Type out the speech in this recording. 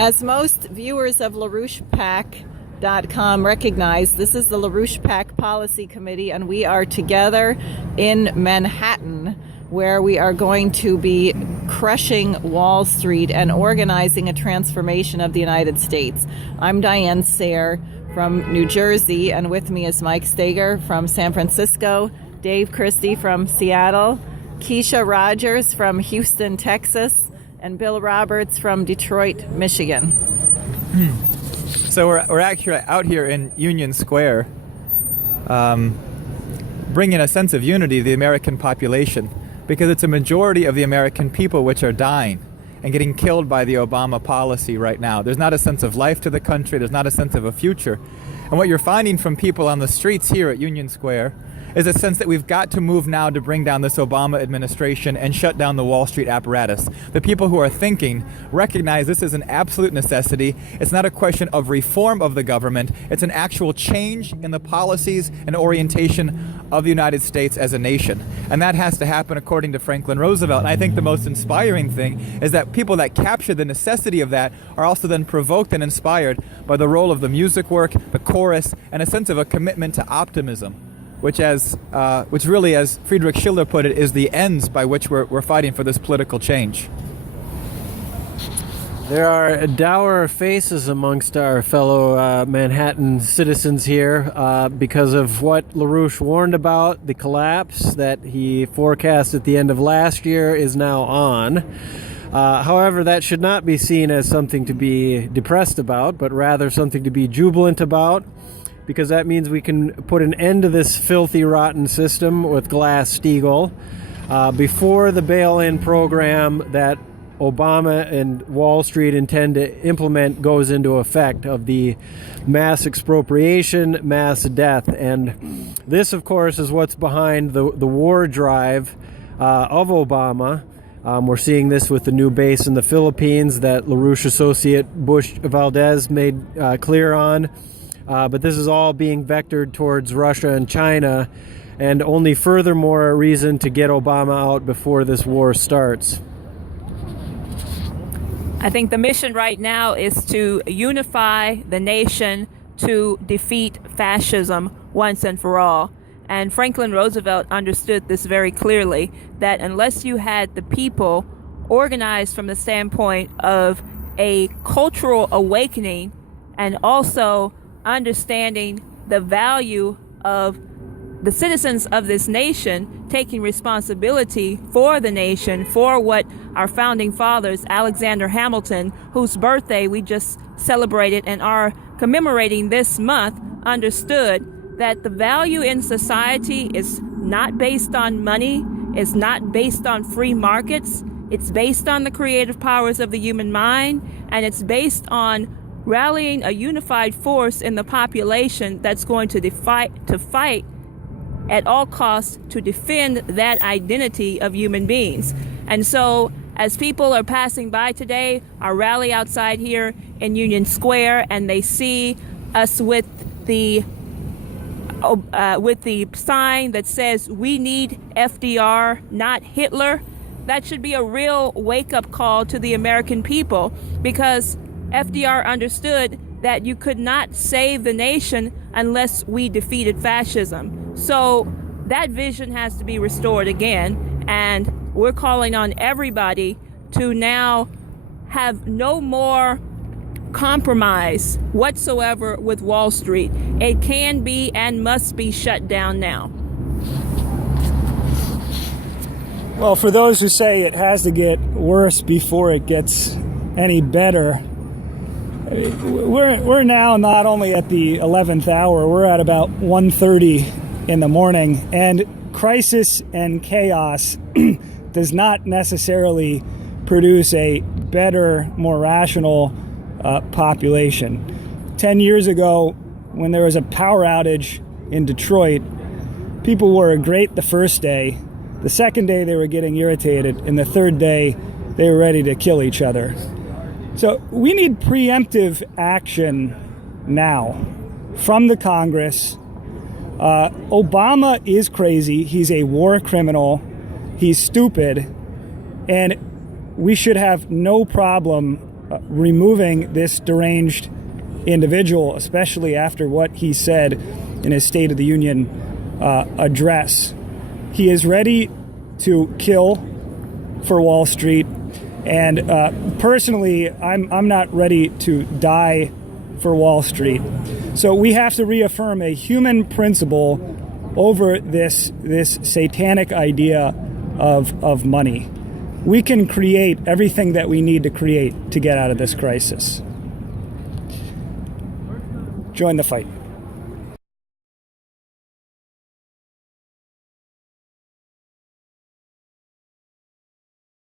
As most viewers of LaRouchePAC.com recognize, this is the LaRouchePAC Policy Committee, and we are together in Manhattan, where we are going to be crushing Wall Street and organizing a transformation of the United States. I'm Diane Sayre from New Jersey, and with me is Mike Steger from San Francisco, Dave Christie from Seattle, Keisha Rogers from Houston, Texas, and Bill Roberts from Detroit, Michigan. So we're out here in Union Square, bringing a sense of unity to the American population, because it's a majority of the American people which are dying and getting killed by the Obama policy right now. There's not a sense of life to the country. There's not a sense of a future. And what you're finding from people on the streets here at Union Square is a sense that we've got to move now to bring down this Obama administration and shut down the Wall Street apparatus. The people who are thinking recognize this is an absolute necessity. It's not a question of reform of the government. It's an actual change in the policies and orientation of the United States as a nation. And that has to happen according to Franklin Roosevelt. And I think the most inspiring thing is that people that capture the necessity of that are also then provoked and inspired by the role of the music work, the chorus, and a sense of a commitment to optimism, which really, as Friedrich Schiller put it, is the ends by which we're fighting for this political change. There are dour faces amongst our fellow Manhattan citizens here because of what LaRouche warned about. The collapse that he forecast at the end of last year is now on. However, that should not be seen as something to be depressed about, but rather something to be jubilant about, because that means we can put an end to this filthy, rotten system with Glass-Steagall before the bail-in program that Obama and Wall Street intend to implement goes into effect, of the mass expropriation, mass death. And this, of course, is what's behind the war drive of Obama. We're seeing this with the new base in the Philippines that LaRouche associate Bush Valdez made clear on. But this is all being vectored towards Russia and China, and only furthermore a reason to get Obama out before this war starts. I think the mission right now is to unify the nation to defeat fascism once and for all. And Franklin Roosevelt understood this very clearly, that unless you had the people organized from the standpoint of a cultural awakening and also understanding the value of the citizens of this nation taking responsibility for the nation, for what our founding fathers, Alexander Hamilton, whose birthday we just celebrated and are commemorating this month, understood that the value in society is not based on money, it's not based on free markets, it's based on the creative powers of the human mind, and it's based on rallying a unified force in the population that's going to fight at all costs to defend that identity of human beings. And so, as people are passing by today, our rally outside here in Union Square, and they see us with the sign that says, "We need FDR, not Hitler," that should be a real wake-up call to the American people, because FDR understood that you could not save the nation unless we defeated fascism. So that vision has to be restored again, and we're calling on everybody to now have no more compromise whatsoever with Wall Street. It can be and must be shut down now. Well, for those who say it has to get worse before it gets any better, we're now not only at the 11th hour, we're at about 1:30 in the morning, and crisis and chaos does not necessarily produce a better, more rational population. 10 years ago, when there was a power outage in Detroit, people were great the first day. The second day they were getting irritated, and the third day they were ready to kill each other. So we need preemptive action now from the Congress. Obama is crazy. He's a war criminal. He's stupid. And we should have no problem removing this deranged individual, especially after what he said in his State of the Union address. He is ready to kill for Wall Street, and personally, I'm not ready to die for Wall Street. So we have to reaffirm a human principle over this satanic idea of money. We can create everything that we need to create to get out of this crisis. Join the fight.